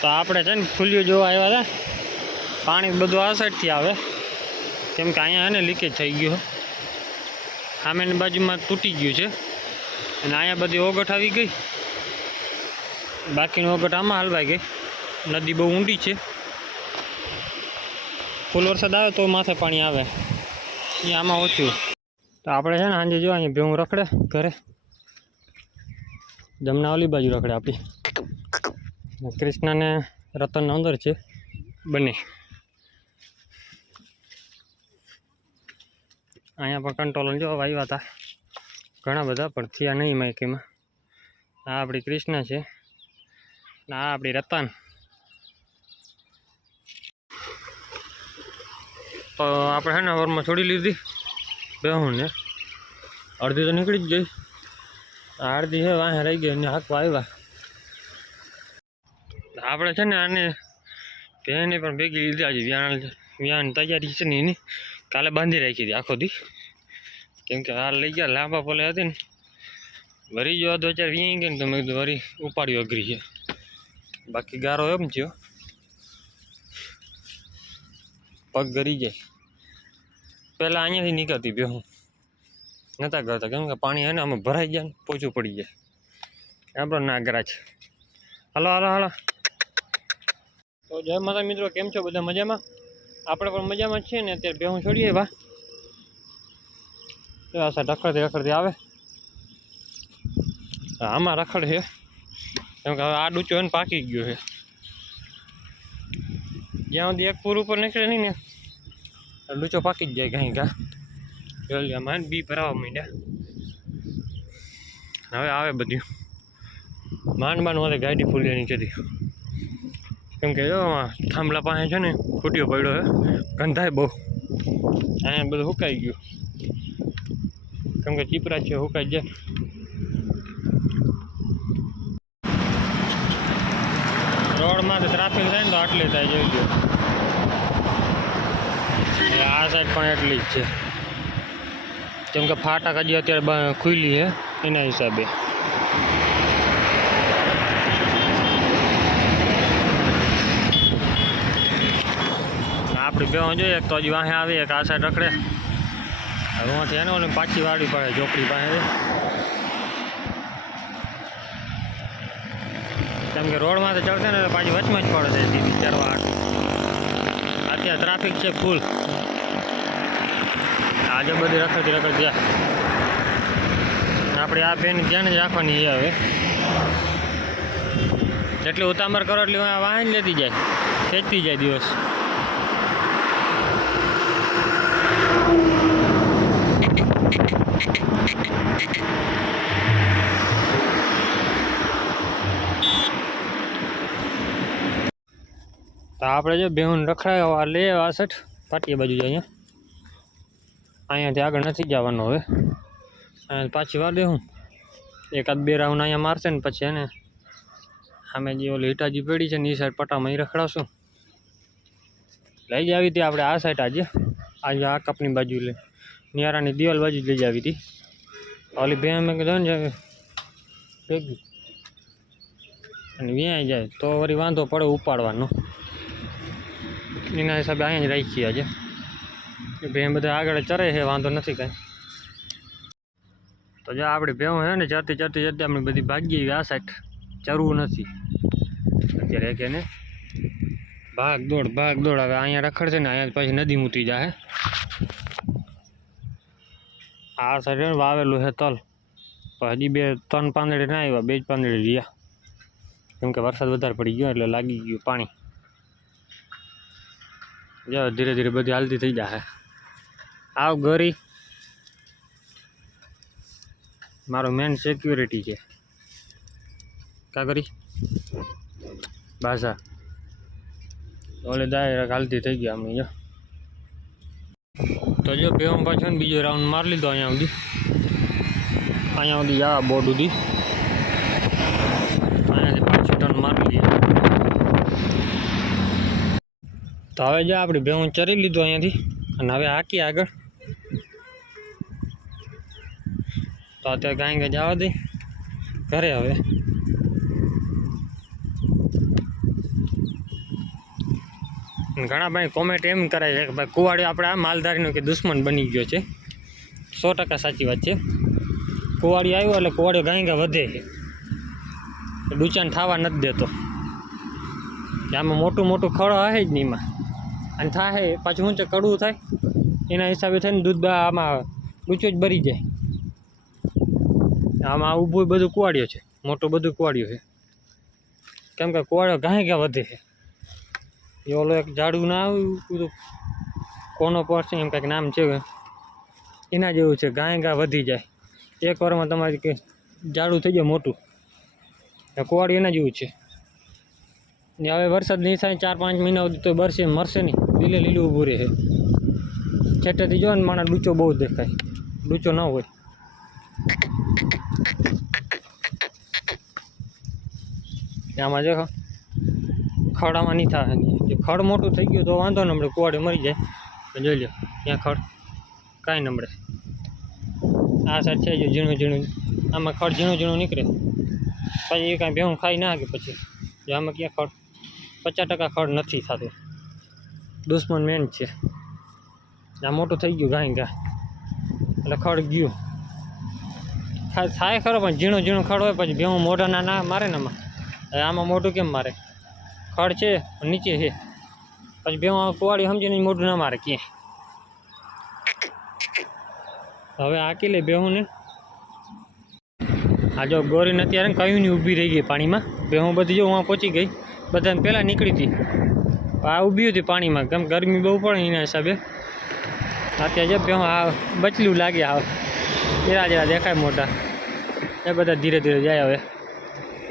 તો આપણે છે ને ખુલ્યું જોવા આવ્યા હતા. પાણી બધું આ સાઈડથી આવે. કેમ કે અહીંયા એને લીકેજ થઈ ગયું સામેની બાજુમાં તૂટી ગયું છે. અને અહીંયા બધી ઓગટ આવી ગઈ. બાકીની ઓગટ આમાં હલવાઈ ગઈ. નદી બહુ ઊંડી છે. ફૂલ વરસાદ આવે તો માથે પાણી આવે. એ આમાં ઓછું. તો આપણે છે ને સાંજે જો અહીંયા ભેવું રખડે ઘરે. જમના ઓલી બાજુ રખડે આપણી. કૃષ્ણને રતન અંદર છે. બંને. અહીંયા પણ કંટ્રોલ જો આવ્યા હતા. ઘણા બધા, પણ થયા નહીં માઇકીમાં આ આપણી કૃષ્ણ છે. ને આ આપણી રતન. તો આપણે હે ને વરમાં છોડી લીધી. બેહું ને. અડધી તો નીકળી જ ગઈ. અડધી છે વાંહે રહી ગઈ અને હાકવા આવ્યા. આપણે છે ને આને ભેને પણ ભેગી લીધી. આજે વ્યાણ વ્યાણ તૈયારી છે ને એની. કાલે બાંધી રાખી હતી આખો દી. કેમ કે હાલ લઈ ગયા, લાંબા પોલે હતી ને. વરી જો તો અત્યારે વી ગઈ ને તો મેં કીધું વરી ઉપાડ્યું અઘરી છે. બાકી ગારો એમ થયો. પગ ગરી જાય. પહેલાં અહીંયાથી નીકળતી બેહું નહોતા કરતા કેમ કે પાણી હે ને આમાં ભરાઈ જાય ને, પોચું પડી જાય આપણો નાગરા છે હાલો હાલો હાલો. તો જય માતા મિત્રો, કેમ છો? બધા મજામાં? આપણે પણ મજામાં છીએ ને, અત્યારે બેહું છોડીએ બા. તો આ સા રખડતી રખડતી આવે. આમાં રખડ છે. કેમ કે હવે આ ડૂચો એને પાકી ગયો છે. જ્યાં સુધી એક પૂર ઉપર નીકળે નહીં ને લૂચો પાકી જ જાય કાંઈ કા જલ્દી આમાં બી ભરાવા માંડ્યા. હવે આવે બધું. માંડ માંડ મારે ગાડી ફૂલી નીચેથી કેમ કે જો થાંભલા પાસે છે ને, ફૂટ્યો પડ્યો છે. ગંધાય બહુ. અહીંયા બધું સુકાઈ ગયું. કેમ કે ચીપરા છે સુકાઈ જાય રોડમાં તો ટ્રાફિક થાય ને તો આટલી થાય, જોઈ ગયો આ સાઈડ પણ એટલી જ છે. કેમ કે ફાટક હજી અત્યારે ખુલ્લી છે, એના હિસાબે. આપણી બેવા જોઈએ, એક તો હજી વાહે આવી, એક આ સાઈડ રખડે. હવે ઉहाँથી એને ઓલી પાછી વાળી પડે ઝોપડી પાસે કેમ કે રોડમાં તો ચડશે ને એટલે પાછી વચમાં જ પડે છે દીદી ચરવા હાટુ. અત્યારે ટ્રાફિક છે ફૂલ આજે બધી રખડતી રખડતી આ. આપણે આ બેન ધ્યાન જ રાખવાની છે હવે. જેટલી ઉતામર કરો એટલી વા- વાહન લેતી જાય, ખેંચતી જાય દિવસ. તો આપણે જો બેહુન રખડાયો લે વાસઠ પાટી બાજુ જઈએ અહીંયા અહીંયાથી આગળ નથી જવાનું હવે. અહીંયા પાછી વાર દેહું એકાદ બે રાઉન્ડ અહીંયા મારશે ને પછી એને સામે જે ઓલી હિટાજી પડી છે ને એ સાઈડ પટામાં અહીં રખડાવશું લઈ જ આવી હતી આપણે આ સાઈડ આજે. આજે આ કપની બાજુ લઈ નિયારાની દિવાલ બાજુ લઈ જ આવી હતી. ઓલી બે મેં કીધું ને ભેગી. અને વ્યાય જાય, તો વળી વાંધો પડે ઉપાડવાનો. એના હિસાબે અહીંયા જ રાખીએ આજે. ભેં બધા આગળ ચરે છે, વાંધો નથી કાંઈ. તો જો આપણે ભેવું છે ને ચરતી ચરતી ચરતી આપણે બધી ભાગી આ સાઈડ ચરવું નથી. અત્યારે કે ભાગ દોડ ભાગ દોડ હવે અહીંયા રખડશે ને, અહીંયા પછી નદી મૂતી જાય આ સાઈડ છે ને વાવેલું છે તલ. પણ હજી બે ત્રણ પાંદડે ના આવ્યા બે જ પાંદડે રહ્યા. કેમ કે વરસાદ વધારે પડી ગયો એટલે લાગી ગયું પાણી. જો ધીરે ધીરે બધી હાલતી થઈ જશે આવ ગરી. મારો મેન સિક્યુરિટી છે. કા કરી બાસા. ઓલે ડાયરેક્ટ હાલતી થઈ ગયા અમે જો. તો જો બેવમ પાછો ને બીજો રાઉન્ડ મારી લીધો અહીંયા સુધી. અહીંયા સુધી આ બોર્ડ સુધી. અહીંયાથી પાંચસો ટન મારી લીધી તો હવે જો, આપણે ભેહું ચરી લીધું અહીંયાથી. અને હવે હાકી આગળ. તો અત્યારે કાંઈ ગાય જવા દે. ઘરે હવે. ઘણા ભાઈ કોમેન્ટ એમ કરે છે કે ભાઈ કુવાડિયો આપણે માલધારીનો કે દુશ્મન બની ગયો છે. સો ટકા સાચી વાત છે. કુવાડી આવ્યો એટલે કુવાડિયો ગાય ગાય વધે છે. ડૂચાન થવા નથી દેતો. કે આમાં મોટું મોટું ખડો હશે જ નહીં અને થાય પાછું ઊંચે કડવું થાય? એના હિસાબે થઈને દૂધ આમાં ડૂચો જ ભરી જાય. આમાં ઊભું બધું કુવાડિયો છે. મોટું બધું કુવાડિયું છે. કેમ કે કુવાડિયો ગાય ગા વધે છે. એ ઓલો એક ઝાડું ના આવ્યું બધું કોનો પડશે એમ કંઈક નામ છે એના જેવું છે, ગાય ગા વધી જાય. એક વારમાં તમારી કે ઝાડું થઈ જાય મોટું. ને કુવાડિયું એના જેવું છે. ને હવે વરસાદ નહીં થાય, ચાર પાંચ મહિના સુધી તો બરસે મરશે નહીં. લીલે લીલું ઊભું રહે. છેટેથી જો ને માણસ ડૂચો બહુ દેખાય. ડૂચો ન હોય. આમાં જો ખડામાં નહીં થાય. ખડ મોટું થઈ ગયું તો વાંધો નમડે કુવાડે મરી જાય. જોઈ લો ત્યાં ખડ કાંઈ ન મળે. આ સાઈડ છે ગયું ઝીણું ઝીણું, આમાં ખડ ઝીણું ઝીણું નીકળે. પછી એ કાંઈ ભેહું ખાઈ ના કે પછી. જો આમાં ક્યાં ખડ, પચાસ ટકા ખડ નથી થતું. દુશ્મન મેન છે. આ મોટું થઈ ગયું ગાય ગાય એટલે ખડ ગયું. થાય ખરો પણ ઝીણું ઝીણું ખડ હોય પછી ભેહું મોઢાના ના મારે ને આમાં. આમાં મોઢું કેમ મારે? ખડ છે નીચે છે. પછી ભેહું આ કુવાડી સમજીને મોઢું ના મારે ક્યાંય. હવે આકી લે બેહું ને આ જો ગોરીને અત્યારે કયું નહીં ઊભી રહી ગઈ પાણીમાં. બેહું બધી જો હું પહોંચી ગઈ. બધાને પહેલાં નીકળી હતી. આ ઊભી હતી પાણીમાં. કેમ ગરમી બહુ પડે એના હિસાબે. અત્યારે જો બેહું આ બચલું લાગે આ. એરા જેરા દેખાય મોટા એ બધા ધીરે ધીરે જાય હવે.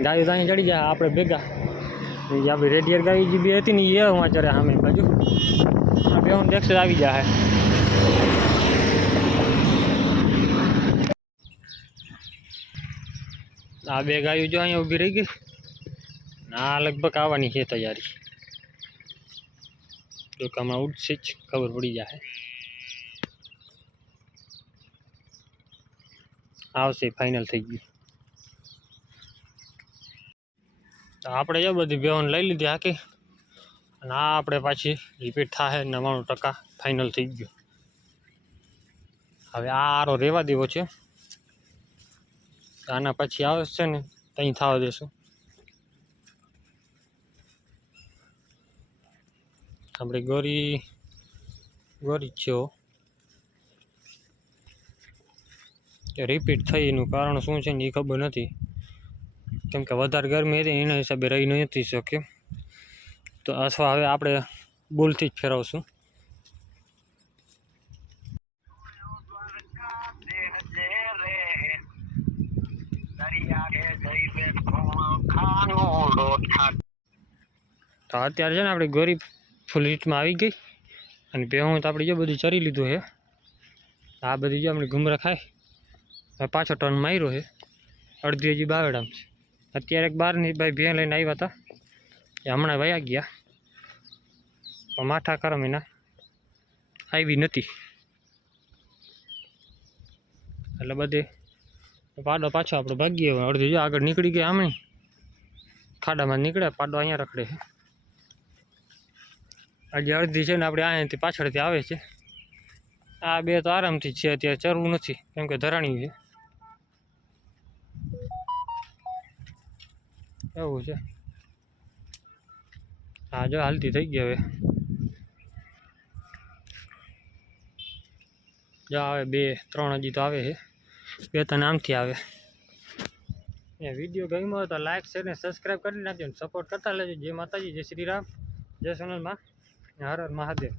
ગાયો તો અહીં ચડી જાય, આપણે ભેગા. જે આપણી રેડિયર ગાય જે બી હતી ને એ હું જ્યારે સામે બાજુ. બે હું દેખશે આવી જાય આ બે ગાયો જો અહીંયા ઊભી રહી ગઈ. આ લગભગ આવવાની છે તૈયારી. જો કે હમણાં ઉઠશે જ, ખબર પડી જાય આવશે ફાઇનલ થઈ ગયું. તો આપણે જો બધી બેહોન લઈ લીધી આખી. અને આ આપણે પાછી રિપીટ થાય નવ્વાણું ટકા ફાઇનલ થઈ ગયું. હવે આ આરો રહેવા દેવો છે. આના પછી આવશે ને ત્યાં થવા દેશું. આપણે ગોરી ગોરી છે રિપીટ થઈ એનું કારણ શું છે ને એ ખબર નથી. કેમ કે વધારે ગરમી હતી એના હિસાબે રહી નથી શક્યો તો અથવા હવે આપણે ભૂલથી જ ફેરવશું. તો અત્યારે છે ને આપણી ગોરી ફૂલ હીટમાં આવી ગઈ. અને ભેહું તો આપણે જે બધું ચરી લીધું છે. આ બધી જે આપણે ગુમરા ખાય. પાછો ટર્ન માર્યો છે. અડધી હજી બાવડામ છે. અત્યારે બારની ભાઈ ભેં લઈને આવ્યા હતા. એ હમણાં વયા ગયા. પણ માથા કરમ એના આવી નથી. એટલે બધે પાડો પાછો આપણે ભાગીએ અડધી જો આગળ નીકળી ગયા આમણી. ખાડામાં નીકળે પાડો અહીંયા રખડે છે. હજી અડધી છે ને આપણે અહીંયાથી પાછળથી આવે છે. આ બે તો આરામથી છે, અત્યારે ચરવું નથી. કેમ કે ધરાણી છે. એવું છે. હા, જો હાલતી થઈ ગઈ હવે. જો આવે બે, ત્રણ હજી તો આવે છે. બે ત્રણ આમથી આવે. એ વીડિયો ગમ્યો હોય તો લાઇક શેર ને સબસ્ક્રાઈબ કરી નાખજો સપોર્ટ કરતા લેજો જય માતાજી, જય શ્રી રામ. જય સોનલમાં હર હર મહાદેવ.